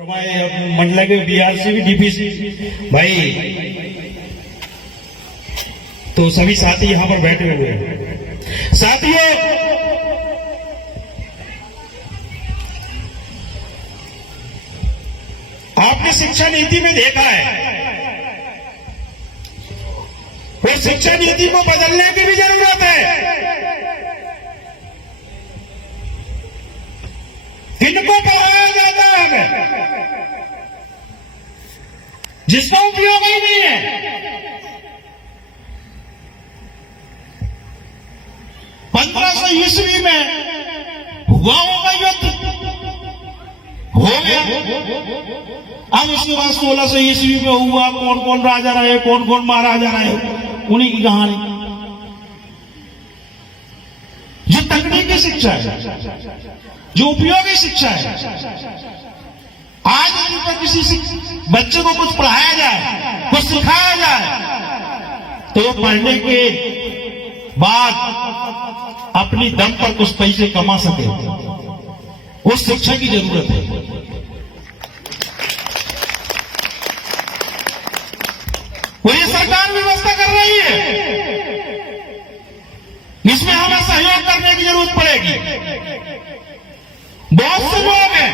मंडला के बीआरसी भी डीपीसी भाई, तो सभी साथी यहाँ पर बैठे हुए हैं। साथियों, आपने शिक्षा नीति में देखा है और शिक्षा नीति को बदलने की भी जरूरत है। किनको पढ़ाया जाता है जिसका उपयोग ही नहीं है। 1500 ईस्वी में हुआ होगा युद्ध, हो गया। अब उसके बाद 1600 ईस्वी में हुआ, कौन कौन राजा रहे, कौन कौन महाराजा रहे, उन्हीं की कहानी। जो तकनीकी शिक्षा है, जो उपयोगी शिक्षा है, आज यदि पर किसी बच्चे को कुछ पढ़ाया जाए, कुछ सिखाया जाए, तो वो पढ़ने के बाद अपनी दम पर कुछ पैसे कमा सके, उस शिक्षा की जरूरत है। और ये सरकार व्यवस्था कर रही है, इसमें हमें सहयोग करने की जरूरत पड़ेगी। बहुत से लोग हैं,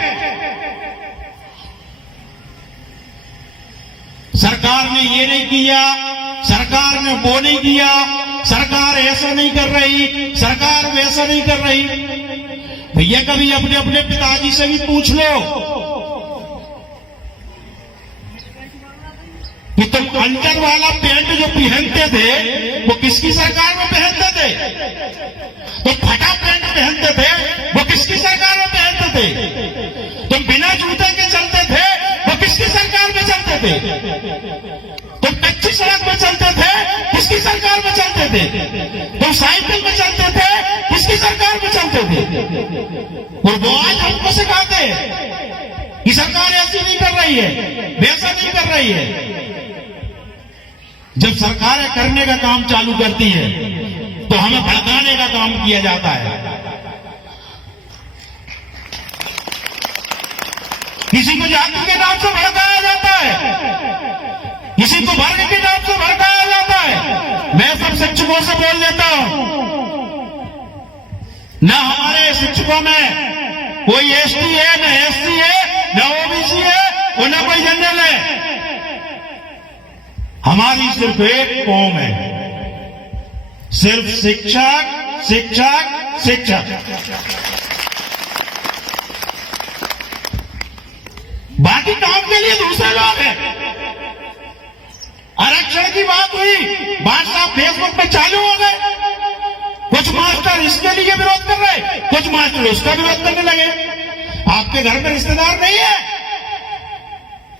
सरकार ने ये नहीं किया, सरकार ने वो नहीं किया, सरकार ऐसा नहीं कर रही, सरकार वैसा नहीं कर रही। भैया कभी अपने अपने पिताजी से भी पूछ लो कि तुम अंडर वाला पैंट जो पहनते थे वो किसकी सरकार में पहनते थे? तो फटा पैंट पहनते थे वो किसकी सरकार में पहनते थे? तुम बिना जूते के चलते थे वो किसकी सरकार में चलते थे? तुम कच्ची सड़क में चलते थे, किसकी सरकार में चलते थे? तुम साइकिल में चलते थे, किसकी सरकार में चलते थे? और वो आज हमको सिखाते हैं कि सरकार ऐसी नहीं कर रही है, वैसा नहीं कर रही है। जब सरकारें करने का काम चालू करती है तो हमें भड़काने का काम किया जाता है। किसी को जाति के नाम से भड़काया जाता है, किसी को वर्ग के नाम से भड़काया जाता है। मैं सब शिक्षकों से बोल देता हूं, न हमारे शिक्षकों में कोई एसटी है, न एससी है, न ओबीसी है और न कोई जनरल है। हमारी सिर्फ एक कौम है, सिर्फ शिक्षक शिक्षक शिक्षक। बाकी काम के लिए दूसरे लोग हैं। आरक्षण की बात हुई, बात साहब फेसबुक पे चालू हो गए। कुछ मास्टर इसके लिए विरोध कर रहे, कुछ मास्टर उसका विरोध करने लगे। आपके घर में रिश्तेदार नहीं है,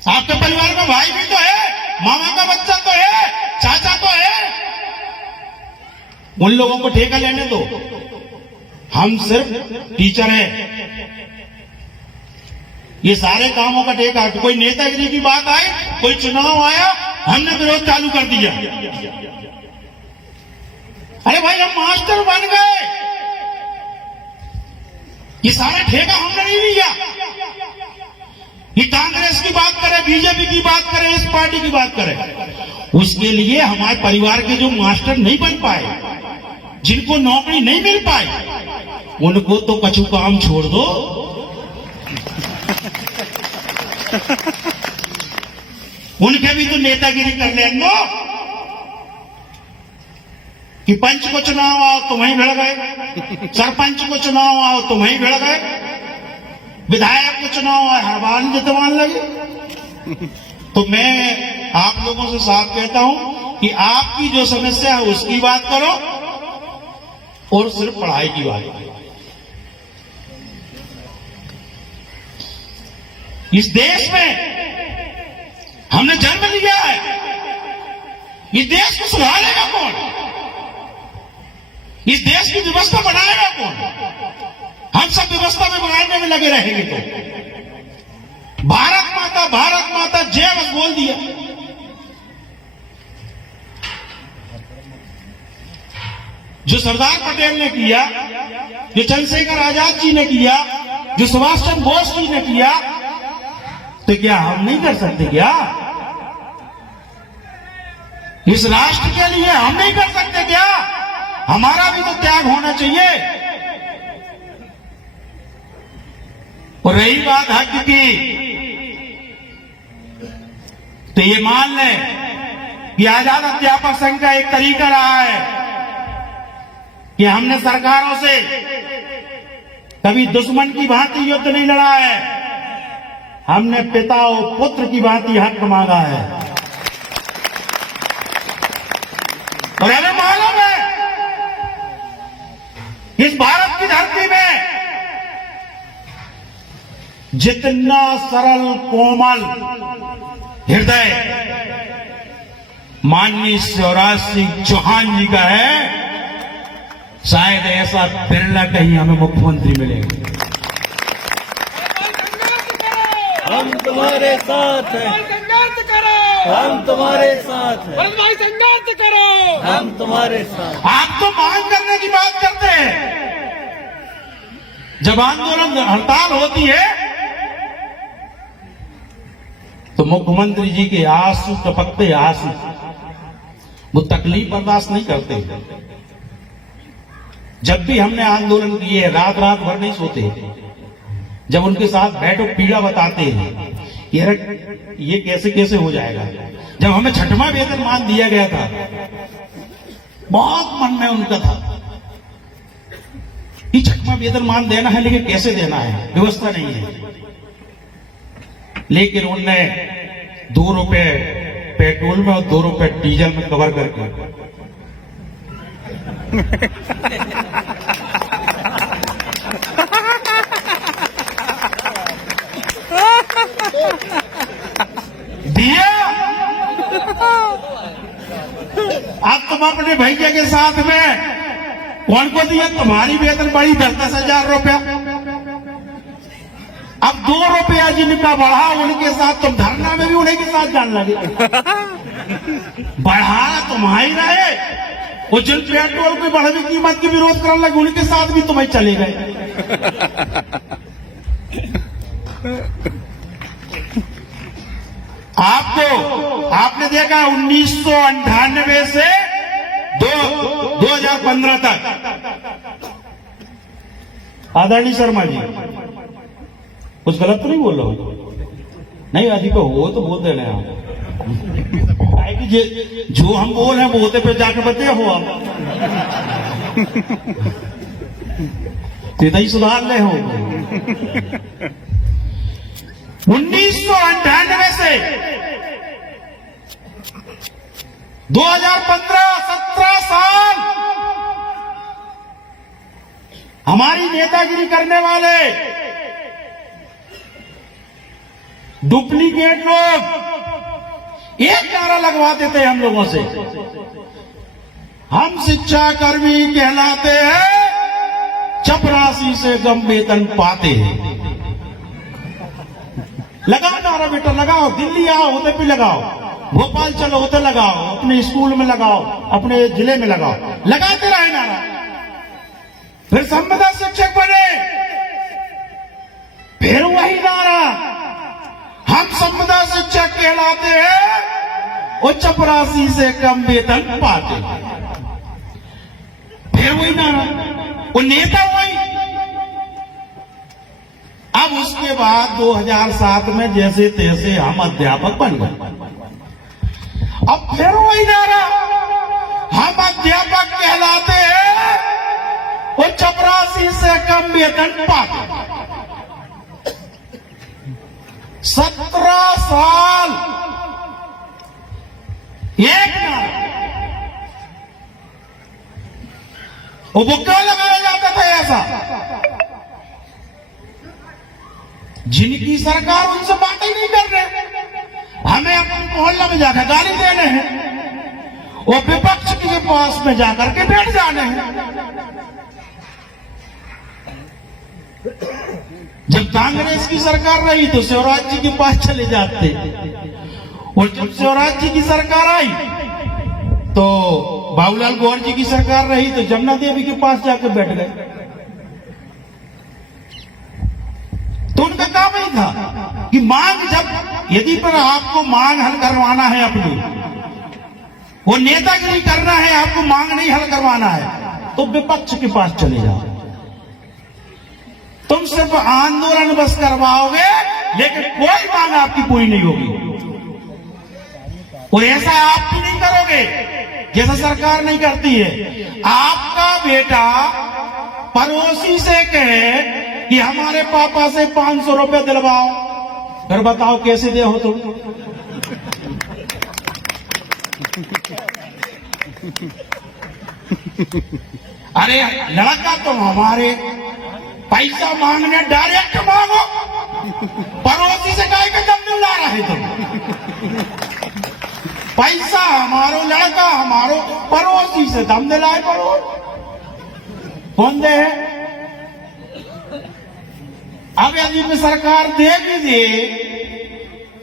आपके परिवार में भाई भी तो है, मामा का बच्चा तो है, चाचा तो है। उन लोगों को ठेका लेने दो, हम सिर्फ टीचर हैं। ये सारे कामों का ठेका, कोई नेतागिरी की बात आई, कोई चुनाव आया, हमने विरोध चालू कर दिया। अरे भाई हम मास्टर बन गए, ये सारा ठेका हमने नहीं लिया। ये कांग्रेस की बात करें, बीजेपी की बात करें, इस पार्टी की बात करें, उसके लिए हमारे परिवार के जो मास्टर नहीं बन पाए, जिनको नौकरी नहीं मिल पाई, उनको तो कछु काम छोड़ दो। उनके भी तो नेतागिरी कर लेंगे कि पंच को चुनाव आओ तो वहीं भिड़ गए, सरपंच को चुनाव आओ तो वहीं भिड़ गए, विधायक को चुनाव आए हर बार जितवान लगे। तो मैं आप लोगों से साफ कहता हूं कि आपकी जो समस्या है उसकी बात करो और सिर्फ पढ़ाई की बात करो। इस देश में हमने जन्म लिया है, इस देश को सुधारेगा कौन? इस देश की व्यवस्था बनाएगा कौन? हम सब व्यवस्था में बनाने में लगे रहेंगे तो भारत माता जय बस बोल दिया। जो सरदार पटेल ने किया, जो चंद्रशेखर आजाद जी ने किया, जो सुभाष चंद्र बोस जी ने किया, तो क्या हम नहीं कर सकते क्या? इस राष्ट्र के लिए हम नहीं कर सकते क्या? हमारा भी तो त्याग होना चाहिए। और रही बात हक की, तो ये मान लें कि आजाद अध्यापक संघ का एक तरीका रहा है कि हमने सरकारों से कभी दुश्मन की भांति युद्ध नहीं लड़ा है, हमने पिता और पुत्र की भांति हक मांगा है। और हमें मालूम है इस भारत की धरती में जितना सरल कोमल हृदय माननीय शिवराज सिंह चौहान जी का है, शायद ऐसा बिरला कहीं हमें मुख्यमंत्री मिलेगा। हम तुम्हारे साथ हैं, संघर्ष करो, हम तुम्हारे साथ हैं, भाई संघर्ष करो, हम तुम्हारे साथ। आप तो मांग करने की बात करते हैं, जब आंदोलन हड़ताल होती है तो मुख्यमंत्री जी के आंसू टपकते आंसू, वो तकलीफ बर्दाश्त नहीं करते। जब भी हमने आंदोलन किए रात रात भर नहीं सोते, जब उनके साथ बैठो पीड़ा बताते हैं कि अरे ये कैसे कैसे हो जाएगा। जब हमें 6वां वेतनमान दिया गया था, बहुत मन में उनका था कि 6वां वेतनमान देना है, लेकिन कैसे देना है, व्यवस्था नहीं है। लेकिन उनने 2 रुपए पेट्रोल में और 2 रुपए डीजल में कवर करके दिया। अब तुम अपने भैया के साथ में कौन को दिया? तुम्हारी वेतन बढ़ी 10,000 रुपया। अब 2 रुपया जिनका बढ़ा उनके साथ तुम धरना में भी उन्हीं के साथ जान लगे। बढ़ा तुम्हारी रहे, वो जिन पेट्रोल की बढ़ी कीमत की विरोध करने लगे उनके साथ भी तुम्हें चले गए। आपने देखा 1998 से 2015 तक, आदरणीय शर्मा जी कुछ गलत तो नहीं बोल रहा हूं? नहीं अधिक हो तो बोल देना आप, जो हम बोल रहे हैं वो होते पे जाके बते हो आप, तो ही सुधार ले हो। 1998 से 2015-17 साल हमारी नेतागिरी करने वाले डुप्लीकेट लोग एक नारा लगवाते थे हम लोगों से, हम शिक्षा कर्मी कहलाते हैं, चपरासी से कम वेतन पाते हैं। लगाओ नारा बेटा, लगाओ, दिल्ली आओ होते पे लगाओ, भोपाल चलो होते लगाओ, अपने स्कूल में लगाओ, अपने जिले में लगाओ, लगाते रहे नारा। फिर संविदा शिक्षक बने, फिर वही नारा, हम संविदा शिक्षक कहलाते हैं और चपरासी से कम वेतन पाते हैं। फिर वही नारा, वो नेता वही। अब उसके बाद 2007 में जैसे तैसे हम अध्यापक बन गए। अब फिर वही नारा, हम अध्यापक कहलाते हैं और चपरासी से कम वेतन पाते। 17 साल एक नारा, वो बुक्का लगाया जाता था ऐसा। जिनकी सरकार उनसे बातें नहीं कर रहे, हमें अपने मोहल्ला में जाकर गाली देने हैं, वो विपक्ष के पास में जाकर के बैठ जाने हैं। जब कांग्रेस की सरकार रही तो शिवराज जी के पास चले जाते, और जब शिवराज जी की सरकार आई तो बाबूलाल गौर जी की सरकार रही तो जमुना देवी के पास जाकर बैठ गए। तो उनका काम ही था कि मांग जब यदि पर आपको मांग हल करवाना है अपनी, वो नेतागिरी करना है, आपको मांग नहीं हल करवाना है, तो विपक्ष के पास चले जाओ। तुम सिर्फ आंदोलन बस करवाओगे, लेकिन कोई मांग आपकी पूरी नहीं होगी। और ऐसा आप भी नहीं करोगे जैसा सरकार नहीं करती है। आपका बेटा पड़ोसी से कहे कि हमारे पापा से 500 रुपए दिलवाओ, फिर बताओ कैसे दे हो तुम? अरे लड़का तो हमारे पैसा मांगने डायरेक्ट मांगो, पड़ोसी से काहे का दम दिला रहे तुम? पैसा हमारो, लड़का हमारो, पड़ोसी से दम दिलाए पड़ो, कौन दे है? अब यदि सरकार दे भी दे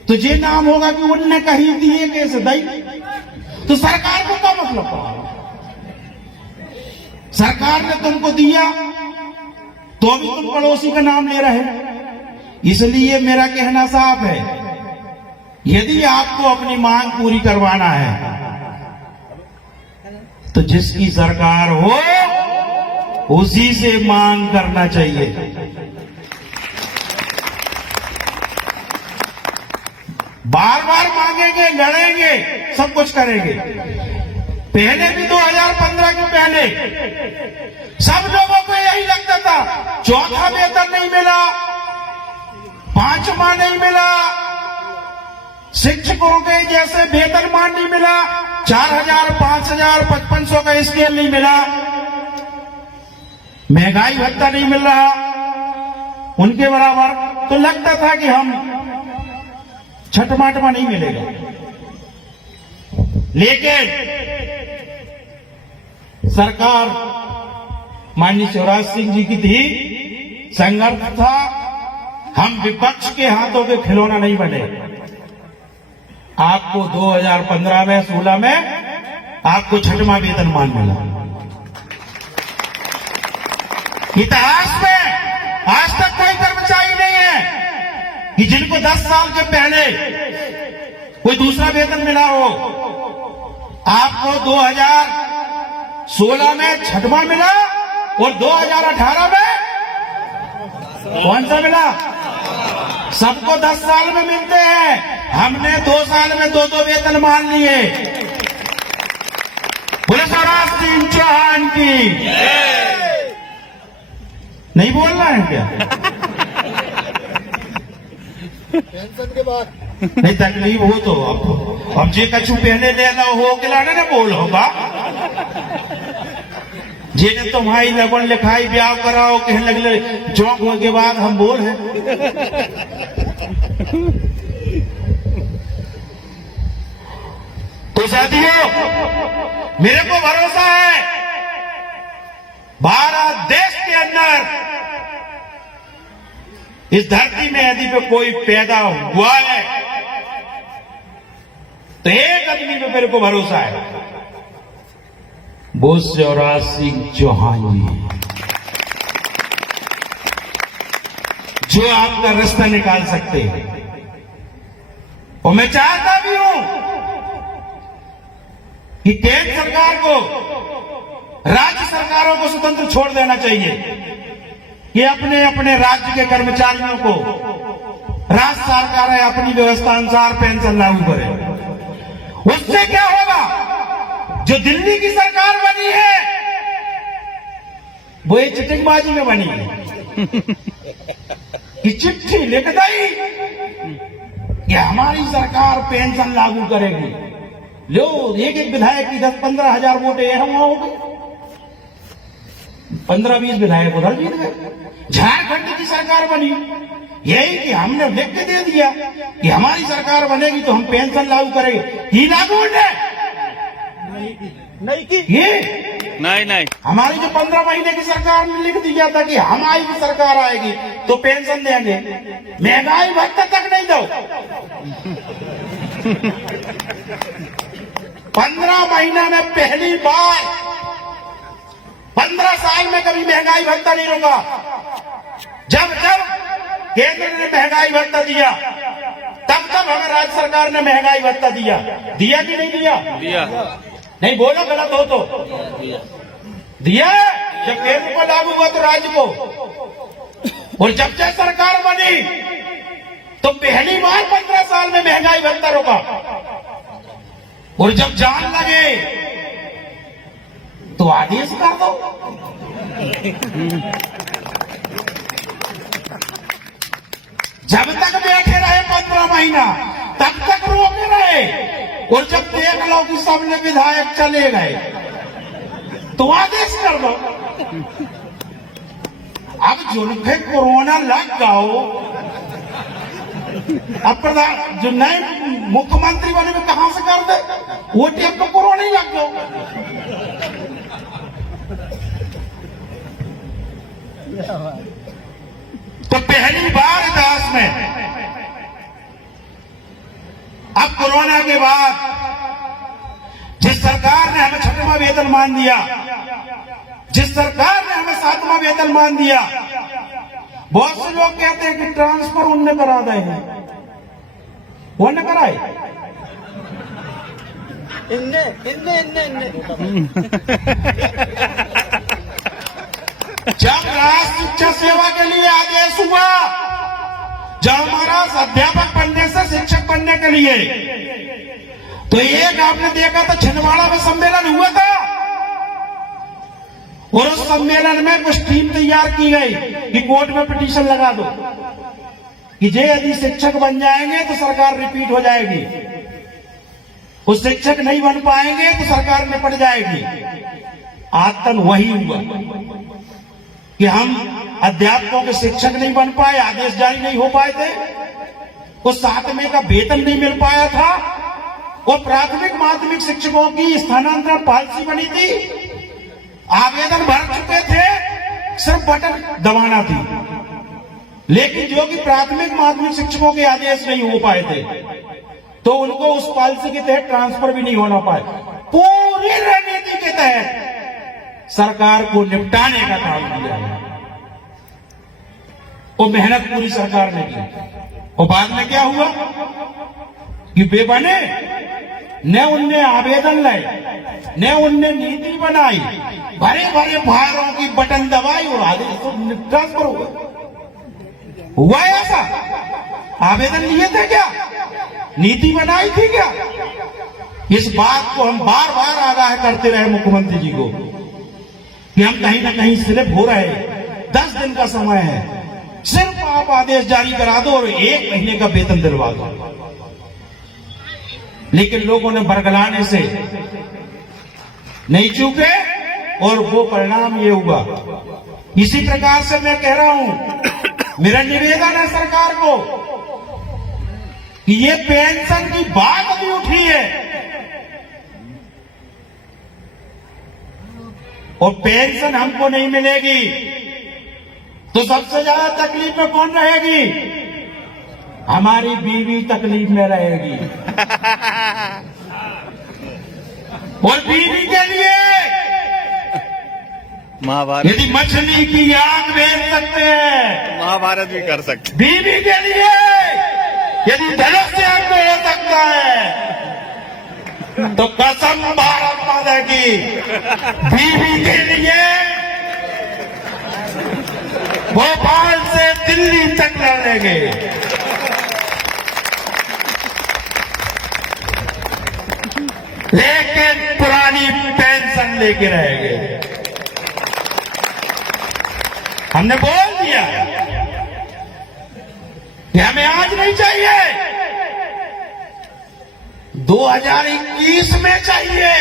तो ये नाम होगा कि उनने कहीं दिए कैसे दई, तो सरकार को क्या मतलब पड़ा? सरकार ने तुमको दिया तो भी तुम पड़ोसी का नाम ले रहे हैं। इसलिए मेरा कहना साफ है, यदि आपको अपनी मांग पूरी करवाना है तो जिसकी सरकार हो उसी से मांग करना चाहिए। बार बार मांगेंगे, लड़ेंगे, सब कुछ करेंगे। पहले भी 2015 के पहले सब लोगों को यही लगता था, चौथा वेतन नहीं मिला, पांचवा नहीं मिला, शिक्षकों के जैसे वेतनमान नहीं मिला, 4000, 5000, 5500 का स्केल नहीं मिला, महंगाई भत्ता नहीं मिल रहा उनके बराबर। तो लगता था कि हम छठमाठवा नहीं मिलेगा। लेकिन सरकार माननीय शिवराज सिंह जी की थी, संघर्ष था, हम विपक्ष के हाथों के खिलौना नहीं बने। आपको 2015 में 16 में आपको छठवां वेतनमान मिला। इतिहास में आज तक कोई कर्मचारी नहीं है कि जिनको 10 साल के पहले कोई दूसरा वेतन मिला हो। आपको 2016 में छठवां मिला और 2018 में कौन सा मिला? सबको 10 साल में मिलते हैं, हमने 2 साल में 2 वेतन मान लिए। बोले शिवराज सिंह चौहान की नहीं बोलना है क्या? पेंशन के बाद नहीं तकलीफ हो तो अब जे कछु पहले ले लो हो के लाने ना बोल होगा। जेने तुम्हारी लगन लिखाई ब्याह कराओ कहने लगले चौक हो के बाद हम बोल है। तो साथियों, मेरे को भरोसा है भारत देश के अंदर इस धरती में यदि पे कोई पैदा हुआ है तो एक आदमी पे मेरे को भरोसा है, वो शिवराज सिंह चौहान जी, जो आपका रास्ता निकाल सकते हैं। और मैं चाहता भी हूं कि केंद्र सरकार को, राज्य सरकारों को स्वतंत्र छोड़ देना चाहिए कि अपने अपने राज्य के कर्मचारियों को राज्य सरकारें अपनी व्यवस्था अनुसार पेंशन लागू करें। उससे क्या होगा? जो दिल्ली की सरकार बनी है वो ये चिटिंगबाजी में बनी है कि चिट्ठी लिख दी कि हमारी सरकार पेंशन लागू करेगी। लो, एक एक विधायक की 10-15 हजार वोटें यहां वहां हो गई, 15-20 विधायक उधर जीत गए। झारखंड की सरकार बनी, यही कि हमने लिख के दे दिया कि हमारी सरकार बनेगी तो हम पेंशन लागू करेंगे। की लागू है नहीं की ये नहीं हमारी जो 15 महीने की सरकार ने लिख दिया था कि हमारी भी सरकार आएगी तो पेंशन देंगे, महंगाई भत्ता तक नहीं दो। 15 महीना में पहली बार, 15 साल में कभी महंगाई भत्ता नहीं रुका। जब जब केंद्र ने महंगाई भत्ता दिया तब हमें राज्य सरकार ने महंगाई भत्ता दिया कि नहीं दिया? नहीं बोलो गलत हो तो। दिया। जब केंद्र को लागू हुआ तो राज्य को, और जब से सरकार बनी तो पहली बार 15 साल में महंगाई भत्ता रोका, और जब जान लगे तो आदेश कर दो। जब तक बैठे रहे 15 महीना तब तक रोके रहे, और जब देख लो कि सबने विधायक चले गए तो आदेश कर दो। अब जुल्फे कोरोना लग जाओ, अब प्रधान जो नए मुख्यमंत्री बने में कहां से कर दे, वो टेप तो कोरोना ही लग जाओ। तो पहली बार इतिहास में, अब कोरोना के बाद जिस सरकार ने हमें 6वां वेतनमान दिया, जिस सरकार ने हमें 7वां वेतनमान दिया, बहुत से लोग कहते हैं कि ट्रांसफर उनने करा दे हैं, वो न कराए। जब राष्ट्रीय शिक्षा सेवा के लिए आदेश हुआ, जब हमारा अध्यापक बनने से शिक्षक बनने के लिए, तो एक आपने देखा था छिंदवाड़ा में सम्मेलन हुआ था, और उस सम्मेलन में कुछ टीम तैयार की गई कि कोर्ट में पिटीशन लगा दो कि जे यदि शिक्षक बन जाएंगे तो सरकार रिपीट हो जाएगी, उस शिक्षक नहीं बन पाएंगे तो सरकार निपट जाएगी। आज तक वही हुआ कि हम अध्यापकों के शिक्षक नहीं बन पाए, आदेश जारी नहीं हो पाए थे, उस 7वें का वेतन नहीं मिल पाया था, और प्राथमिक माध्यमिक शिक्षकों की स्थानांतरण पॉलिसी बनी थी, आवेदन भर चुके थे, सिर्फ बटन दबाना थी, लेकिन जो कि प्राथमिक माध्यमिक शिक्षकों के आदेश नहीं हो पाए थे, तो उनको उस पॉलिसी के तहत ट्रांसफर भी नहीं होना पाए। पूरी रणनीति के तहत सरकार को निपटाने का काम किया है, और मेहनत पूरी सरकार ने की। और बाद में क्या हुआ कि बेबने न उनने आवेदन लाए, न उनने नीति बनाई, भरे भरे भारों की बटन दबाई और आदेश तो ट्रांसफर हुआ ऐसा? आवेदन लिए थे क्या? नीति बनाई थी क्या? इस बात को हम बार बार आगाह करते रहे मुख्यमंत्री जी को कि हम कहीं ना कहीं स्लिप हो रहे, 10 दिन का समय है, सिर्फ आप आदेश जारी करा दो और 1 महीने का वेतन दिलवा दो। लेकिन लोगों ने बरगलाने से नहीं चूके, और वो परिणाम ये हुआ। इसी प्रकार से मैं कह रहा हूं, मेरा निवेदन है सरकार को कि ये पेंशन की बात अभी उठी है, और पेंशन हमको नहीं मिलेगी तो सबसे ज्यादा तकलीफ में कौन रहेगी? हमारी बीवी तकलीफ में रहेगी। और बीवी के लिए महाभारत, यदि मछली की आग भेज सकते हैं, महाभारत भी कर सकते। बीवी के लिए यदि धनुष से आग हो सकता है तो कसम भारत माता की, बीवी के लिए भोपाल से दिल्ली तक लड़ेंगे। लेकिन पुरानी पेंशन लेके रहेंगे। हमने बोल दिया कि हमें आज नहीं चाहिए, 2021 में चाहिए,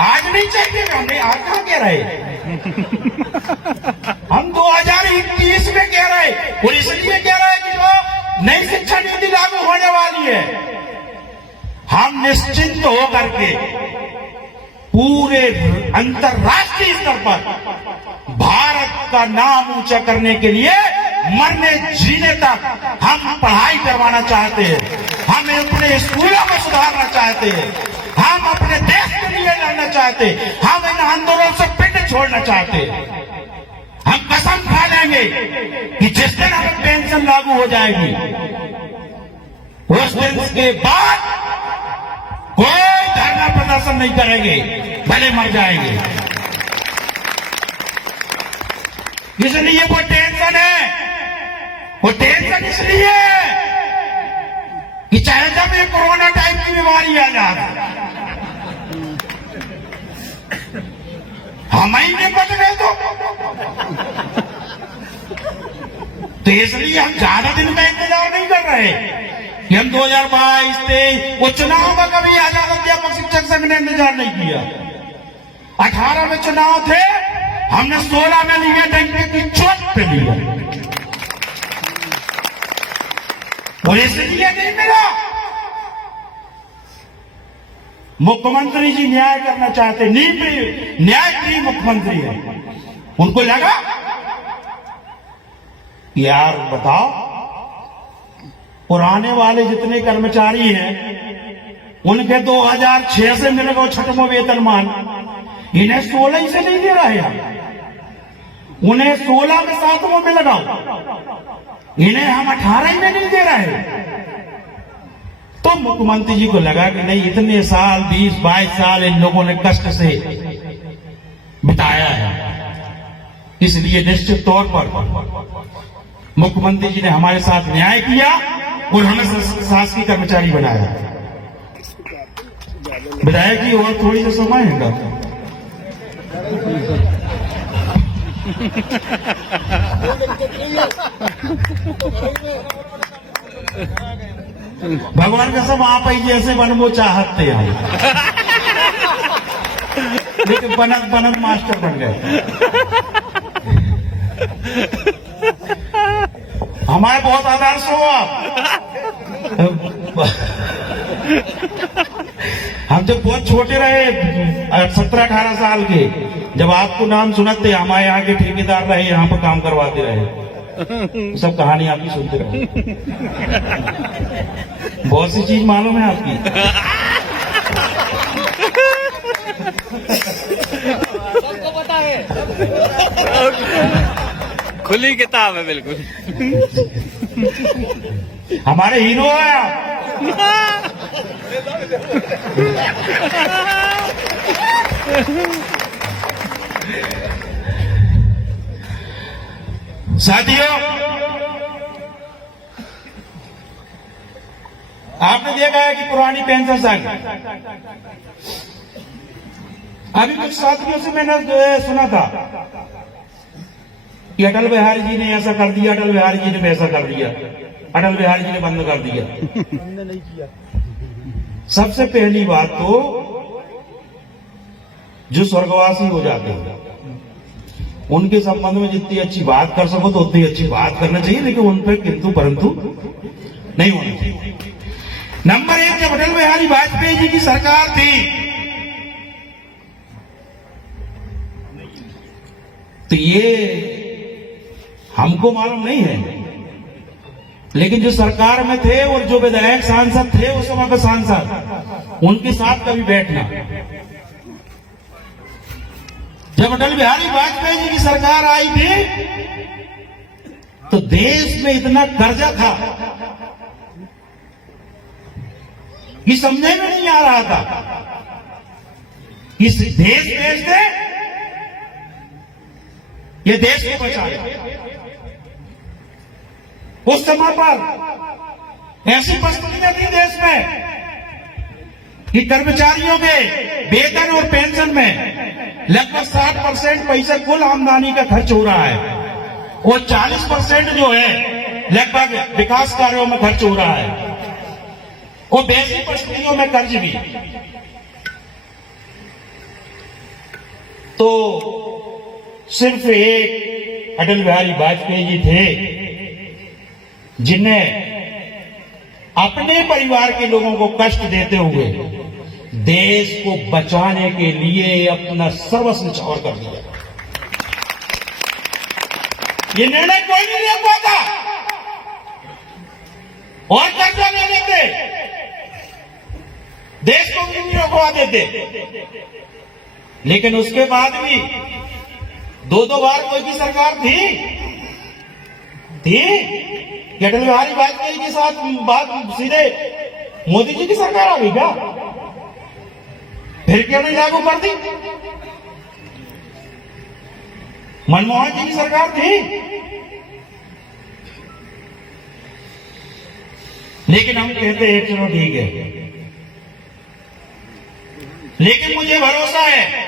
आज नहीं चाहिए। हमने आज कहां कह रहे, हम 2021 में कह रहे, और इसलिए कह रहे कि जो नई शिक्षा नीति लागू होने वाली है, हम निश्चिंत होकर के पूरे अंतर्राष्ट्रीय स्तर पर भारत का नाम ऊंचा करने के लिए मरने जीने तक हम पढ़ाई करवाना चाहते हैं, हम अपने स्कूलों में सुधारना चाहते हैं, हम अपने देश के लिए लड़ना चाहते हैं, हम इन आंदोलनों से पिंड छोड़ना चाहते हैं। हम कसम खा लेंगे कि जिस दिन हमें पेंशन लागू हो जाएगी उस दिन के बाद कोई धरना प्रदर्शन नहीं करेंगे, भले मर जाएंगे। इसलिए वो टेंशन है, वो टेंशन इसलिए कि चाहे जब ये कोरोना टाइप की बीमारी आ जाए हम ही नहीं बच गए तो इसलिए हम ज्यादा दिन का इंतजार नहीं कर रहे कि हम 2022-23 वो चुनाव का कभी आजाद अध्यापक शिक्षक संघ ने इंतजार नहीं किया। 18 में चुनाव थे, हमने 16 में लिया, डंके की चोट पे लिया और इसलिए नहीं मिला। मुख्यमंत्री जी न्याय करना चाहते, न्यायप्रिय मुख्यमंत्री है। उनको लगा यार बताओ, पुराने वाले जितने कर्मचारी हैं उनके 2006 से मिलेगा छठवां वेतनमान, इन्हें 16 ही से नहीं दे रहे हैं, उन्हें 16 में 7वां में लगाओ, इन्हें हम 18 ही में नहीं दे रहे। तो मुख्यमंत्री जी को लगा कि नहीं, इतने साल 20-22 साल इन लोगों ने कष्ट से बिताया है, इसलिए निश्चित तौर पर मुख्यमंत्री जी ने हमारे साथ न्याय किया और हमें शासकीय कर्मचारी बनाया। विधायक जी और थोड़ी सा समय है का भगवान का सब आप ही जैसे बनमो चाहते हैं, लेकिन बनत मास्टर बन गए। हमारे बहुत आदर्श हो आप। हम जब बहुत छोटे रहे 17-18 साल के, जब आपको नाम सुनते हमारे यहाँ के ठेकेदार रहे, यहाँ पर काम करवाते रहे, सब कहानी आपकी सुनते रहे। बहुत सी चीज मालूम है आपकी। सबको पता है, खुली किताब है बिल्कुल। हमारे हीरो है आप। साथियों, आपने देखा है कि पुरानी पेंशन आ गई। अभी कुछ साथियों से मैंने सुना था कि अटल बिहारी जी ने ऐसा कर दिया, अटल बिहारी जी ने वैसा कर दिया, अटल बिहारी जी ने बंद कर दिया। हमने नहीं किया। सबसे पहली बात तो जो स्वर्गवासी हो जाते हैं उनके संबंध में जितनी अच्छी बात कर सको तो उतनी अच्छी बात करना चाहिए, लेकिन उन पर किंतु परंतु नहीं होना चाहिए। नंबर 1, जब अटल बिहारी वाजपेयी जी की सरकार थी तो ये हमको मालूम नहीं है, लेकिन जो सरकार में थे और जो विधायक सांसद थे उस समय के सांसद, उनके साथ कभी बैठना। जब अटल बिहारी वाजपेयी जी की सरकार आई थी तो देश में इतना कर्जा था कि समझने में नहीं आ रहा था इस देश बेच दे, ये देश को बचाए। उस समय पर ऐसी परिस्थितियां थी देश में कि कर्मचारियों के वेतन और पेंशन में लगभग 60% पैसा कुल आमदनी का खर्च हो रहा है और 40% जो है लगभग विकास कार्यों में खर्च हो रहा है और वैसी परिस्थितियों में कर्ज भी। तो सिर्फ एक अटल बिहारी वाजपेयी जी थे जिन्हें अपने परिवार के लोगों को कष्ट देते हुए देश को बचाने के लिए अपना सर्वस्व न्यौछावर कर दिया। ये निर्णय कोई नहीं ले पाता और कर्जा ले लेते, देश को भी रोकवा देते, लेकिन उसके बाद भी दो बार कोई की सरकार थी अटल बिहारी वाजपेयी के साथ बात सीधे मोदी जी की सरकार आ गई क्या? फिर क्यों नहीं लागू कर दी? मनमोहन जी की सरकार थी, लेकिन हम कहते हैं चलो ठीक है। लेकिन मुझे भरोसा है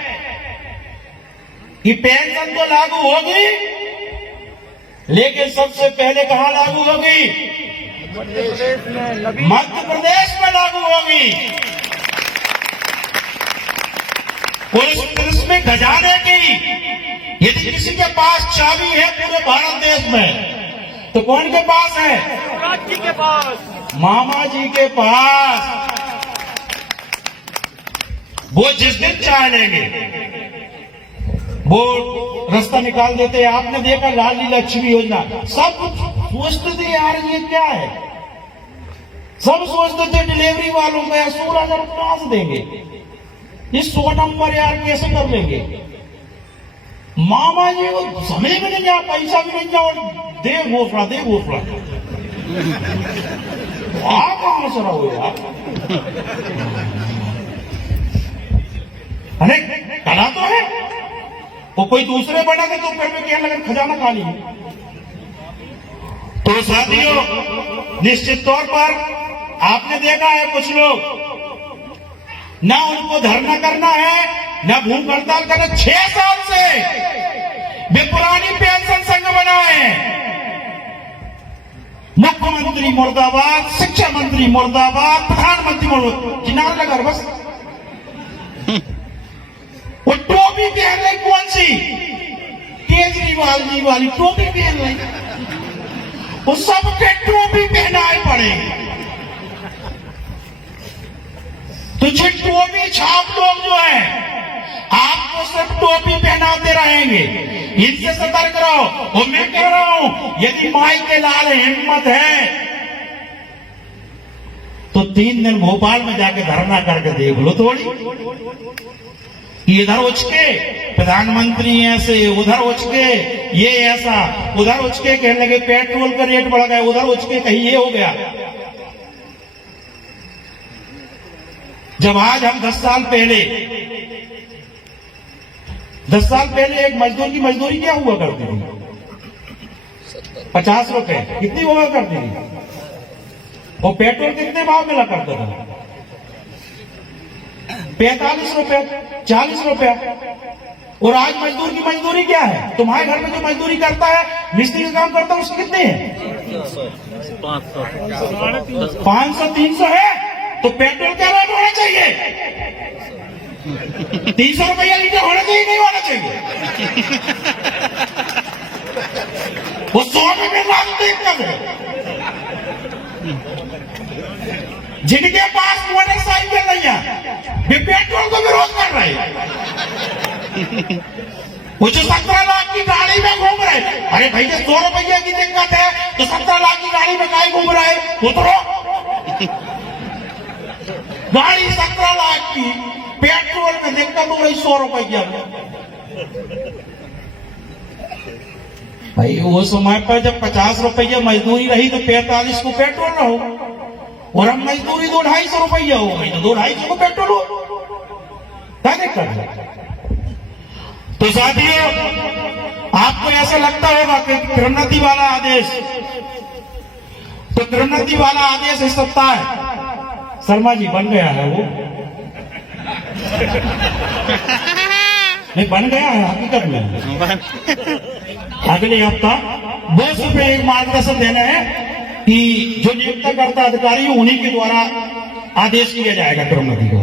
कि पेंशन तो लागू होगी, लेकिन सबसे पहले कहां लागू होगी? मध्य प्रदेश में लागू होगी। और इसमें खजाने की यदि किसी के पास चाबी है पूरे भारत देश में, तो कौन के पास है? शिवराज जी के पास, मामा जी के पास। वो जिस दिन चाह लेंगे वो रास्ता निकाल देते हैं। आपने देखा लाडली लक्ष्मी योजना, सब सोचते थे यार ये क्या है, सब सोचते थे डिलीवरी वालों को 16,000 कहां से देंगे, ये 100 नंबर यार कैसे कर लेंगे। मामा जी को समझ में नहीं आया, पैसा भी नहीं जाओ, दे घोषणा कहां से रहो यार। अरे कला तो है, वो कोई दूसरे बना दे तो फिर में क्या लगा खजाना खाली है। तो साथियों, निश्चित तौर पर आपने देखा है कुछ लोग ना उनको धरना करना है ना भूख हड़ताल करना। 6 साल से वे पुरानी पेंशन संघ बनाए, मुख्यमंत्री मुर्दाबाद, शिक्षा मंत्री मुर्दाबाद, प्रधानमंत्री मुर्दाबाद, किनारे लगा बस। वो टोपी पहन रही कौन सी? केजरीवाल जी वाली टोपी पहन रही। वो सबके टोपी पहनाए पड़े। तुझे टोपी छाप लोग जो है आपको सिर्फ टोपी पहनाते रहेंगे, इनसे सतर्क रहो। और मैं कह रहा हूं यदि माई के लाल हिम्मत है तो 3 दिन भोपाल में जाके धरना करके देख लो थोड़ी। इधर उठ के प्रधानमंत्री ऐसे, उधर उठ के ये ऐसा, उधर उठ के कहने लगे पेट्रोल का रेट बढ़ गया, उधर उठ के कहीं ये हो गया। जब आज हम 10 साल पहले एक मजदूर की मजदूरी क्या हुआ करती थी? 50 रुपए। कितनी हुआ करती थी? और पेट्रोल कितने भाव मिला करता था? 45 रुपए, 40 रुपया। और आज मजदूर की मजदूरी क्या है? तुम्हारे घर में जो मजदूरी करता है, मिस्त्री का काम करता है, उसके कितने हैं? 500 300 है। तो पेट्रोल क्या रेट होना चाहिए? 300 रुपया लीटर होना चाहिए, नहीं होना चाहिए? वो 100 में भी लाते हैं। जिनके पास मोटरसाइकिल नहीं है वे पेट्रोल को विरोध कर रहे हैं। वो जो 17 लाख की गाड़ी में घूम रहे, अरे भैया 100 रुपये की दिक्कत है तो 17 लाख की गाड़ी में काहे घूम रहे? उतरो। गाड़ी 17 लाख की, पेट्रोल में दिक्कत हो रही 100 रुपये। भाई वो समय पर जब 50 रुपये मजदूरी रही तो 45 को पेट्रोल रहो, और हम मजदूरी 200-250 रुपया हो गई तो 250 को पेट्रोल हो, क्या दिक्कत है? तो साथियों, आपको ऐसा लगता होगा कि प्रोन्नति वाला आदेश, तो प्रोन्नति वाला आदेश इस सप्ताह शर्मा जी बन गया है, वो नहीं बन गया है हकीकत में। अगले हफ्ता बॉस पे एक मार्गदर्शन देना है कि जो नियुक्ति करता अधिकारी उन्हीं के द्वारा आदेश किया जाएगा प्रोन्नति को।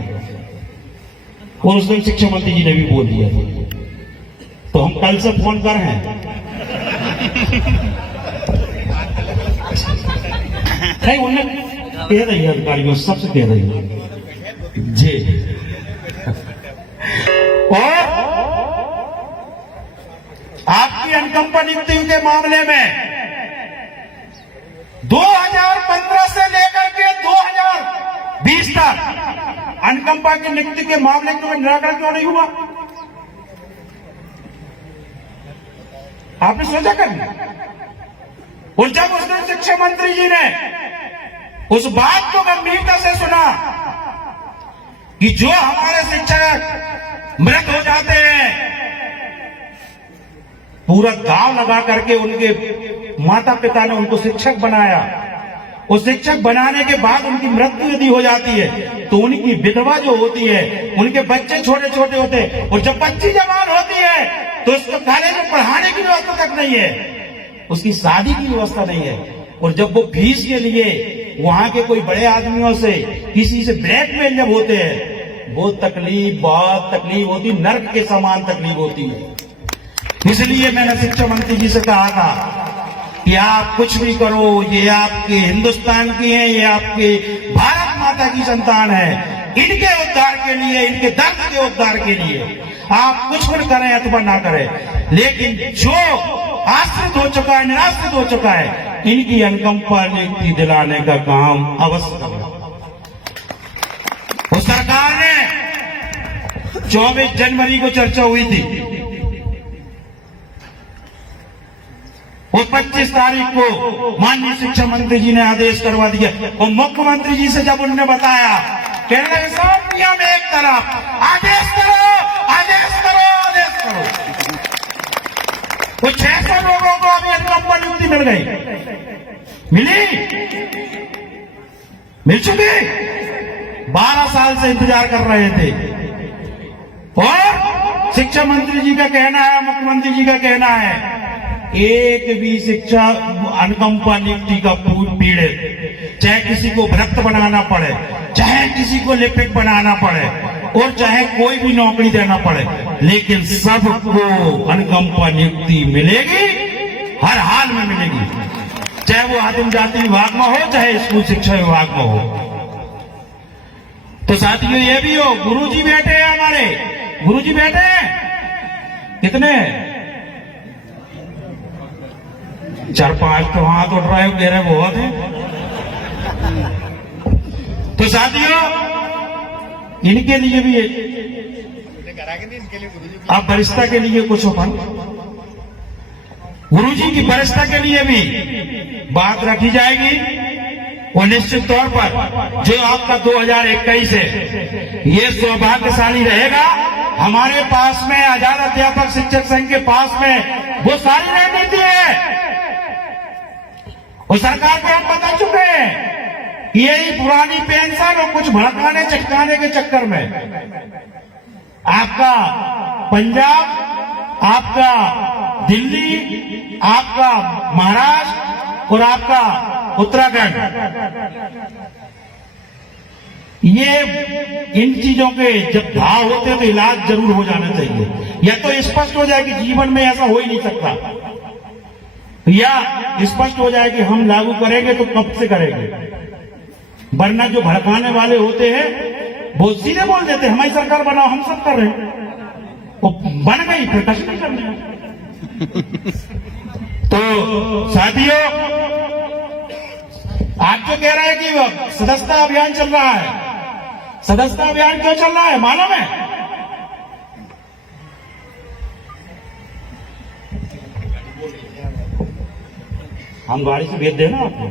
और उस दिन शिक्षा मंत्री जी ने भी बोल दिया था, तो हम कल से फोन कर रहे हैं। नहीं उन्हें कह रही है अधिकारियों, सबसे कह रही है जी। और आपकी अनुकंपा नियुक्ति के मामले में 2015 से लेकर के 2020 तक अनुकंपा की नियुक्ति के मामले को निराकरण क्यों नहीं हुआ? आपने सोचा कभी? और जब उसने शिक्षा मंत्री जी ने उस बात को गंभीरता से सुना कि जो हमारे शिक्षक मृत हो जाते हैं, पूरा गांव लगा करके उनके माता पिता ने उनको शिक्षक बनाया, उस शिक्षक बनाने के बाद उनकी मृत्यु यदि हो जाती है तो उनकी विधवा जो होती है, उनके बच्चे छोटे छोटे होते हैं, और जब बच्ची जवान होती है तो उसको कॉलेज में पढ़ाने की व्यवस्था तक नहीं है, उसकी शादी की व्यवस्था नहीं है। और जब वो फीस के लिए वहां के कोई बड़े आदमियों से किसी से ब्लैकमेल जब होते हैं, वो तकलीफ, बहुत तकलीफ होती, नर्क के समान तकलीफ होती है। इसलिए मैंने शिक्षा मंत्री जी से कहा था कि आप कुछ भी करो, ये आपके हिंदुस्तान की है, ये आपके भारत माता की संतान है, इनके उद्धार के लिए, इनके दर्द के उद्धार के लिए आप कुछ भी करें अथवा ना करें, लेकिन जो आश्रित हो चुका है, निराश्रित हो चुका है, इनकी अनुकंपा नियुक्ति दिलाने का काम अवश्य करें। उस सरकार ने 24 जनवरी को चर्चा हुई थी, और 25 तारीख को माननीय शिक्षा मंत्री जी ने आदेश करवा दिया, और मुख्यमंत्री जी से जब उन्होंने बताया, कहने लगे सब नियम एक तरफ, आदेश करो, आदेश करो, आदेश करो। वो 600 लोगों को अभी अनुकंपा नियुक्ति मिल गई, मिल चुकी, 12 साल से इंतजार कर रहे थे। और शिक्षा मंत्री जी का कहना है, मुख्यमंत्री जी का कहना है, एक भी शिक्षा अनुकंपा नियुक्ति का पीड़ित, चाहे किसी को भ्रष्ट बनाना पड़े, चाहे किसी को लिपिक बनाना पड़े, और चाहे कोई भी नौकरी देना पड़े, लेकिन सबको अनुकंपा नियुक्ति मिलेगी, हर हाल में मिलेगी, चाहे वो आदिम जाति विभाग में हो, चाहे स्कूल शिक्षा विभाग में हो। तो साथियों ये भी हो, गुरुजी बैठे हैं हमारे, गुरुजी बैठे हैं, कितने 4-5 तो हाथ उठ रहे हो, कह रहे बहुत है। तो साथियों इनके लिए भी अब वरिष्ठता के लिए कुछ अपन, गुरुजी की वरिष्ठता के लिए भी बात रखी जाएगी, और निश्चित तौर पर जो आपका 2021 है, ये सौभाग्यशाली रहेगा। हमारे पास में आजाद अध्यापक शिक्षक संघ के पास में वो सारी रणनीति है, और सरकार को हम बता चुके हैं, यही पुरानी पेंशन और कुछ भड़काने चटकाने के चक्कर में आपका पंजाब, आपका दिल्ली, आपका महाराष्ट्र और आपका उत्तराखंड, ये इन चीजों के जब घाव होते हैं तो इलाज जरूर हो जाना चाहिए, या तो स्पष्ट हो जाए कि जीवन में ऐसा हो ही नहीं सकता, या स्पष्ट हो जाए कि हम लागू करेंगे तो कब से करेंगे। वरना जो भड़काने वाले होते हैं वो सीधे बोल देते हैं हमारी सरकार बनाओ, हम सब कर रहे हैं, वो बन गई फिर कष्ट नहीं करने। तो साथियों आप जो कह रहे हैं कि सदस्यता अभियान चल रहा है, सदस्यता अभियान क्यों चल रहा है मालूम है? हम गाड़ी से भेज देना आपको,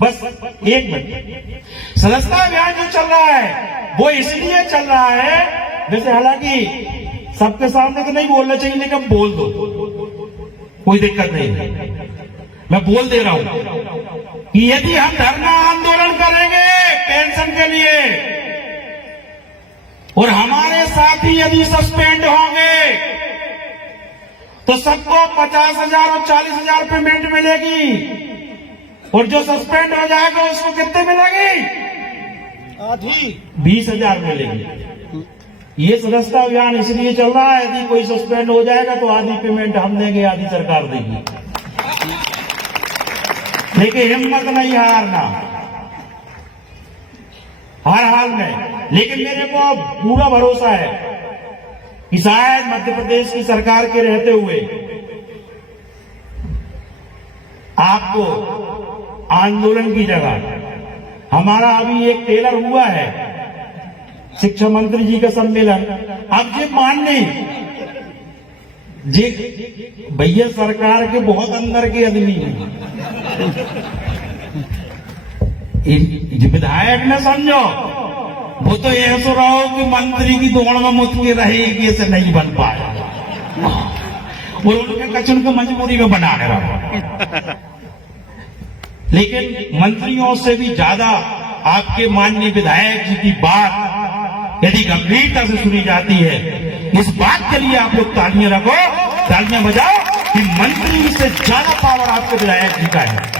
बस 1 मिनट। सदस्यता अभियान जो चल रहा है वो इसलिए चल रहा है, जैसे हालांकि सबके सामने तो नहीं बोलना चाहिए, लेकिन बोल दो, कोई दिक्कत नहीं है, मैं बोल दे रहा हूं कि यदि हम धरना आंदोलन करेंगे पेंशन के लिए और हमारे साथी यदि सस्पेंड होंगे तो सबको 50,000 और 40,000 पेमेंट मिलेगी, और जो सस्पेंड हो जाएगा उसको कितने मिलेगी? आधी 20,000 मिलेगी। ये सदस्यता अभियान इसलिए चल रहा है, यदि कोई सस्पेंड हो जाएगा तो आधी पेमेंट हम देंगे, आधी सरकार देगी, लेकिन हिम्मत नहीं हारना हर हाल में। लेकिन मेरे को पूरा भरोसा है कि शायद मध्य प्रदेश की सरकार के रहते हुए आपको आंदोलन की जगह हमारा अभी एक टेलर हुआ है शिक्षा मंत्री जी का सम्मेलन, अब ये माननीय जे भैया सरकार के बहुत अंदर के आदमी हैं। ये विधायक न समझो, वो तो ये सो रहा हो कि मंत्री की दौड़ में मुझ के रहेगी, ऐसे नहीं बन पाया, और उनके कचन को मजबूरी में बनाने रहा। लेकिन मंत्रियों से भी ज्यादा आपके माननीय विधायक जी की बात यदि गंभीरता से सुनी जाती है, इस बात के लिए आप लोग तालियां रखो, तालियां बजाओ कि मंत्री से ज्यादा पावर आपके विधायक जी का है।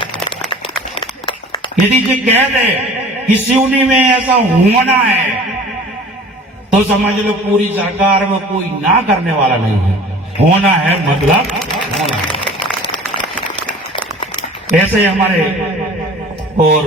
यदि ये कह दे कि सिवनी में ऐसा होना है, तो समझ लो पूरी सरकार में कोई ना करने वाला नहीं है। होना है मतलब होना है। ऐसे हमारे और